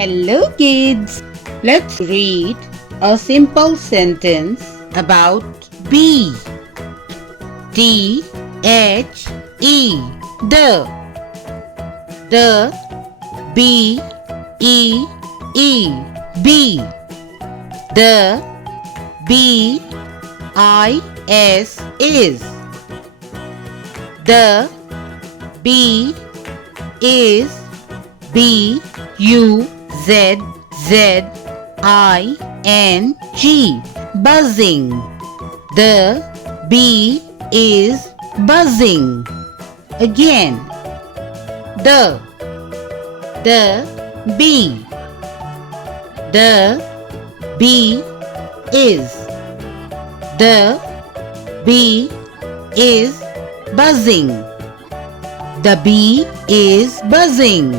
Hello kids! Let's read a simple sentence about bee. T-H-E The B-E-E Bee. The B-I-S is. The bee is B-U-Z-Z-I-N-G buzzing. The bee is buzzing. Again. The bee. The bee is. The bee is buzzing. The bee is buzzing.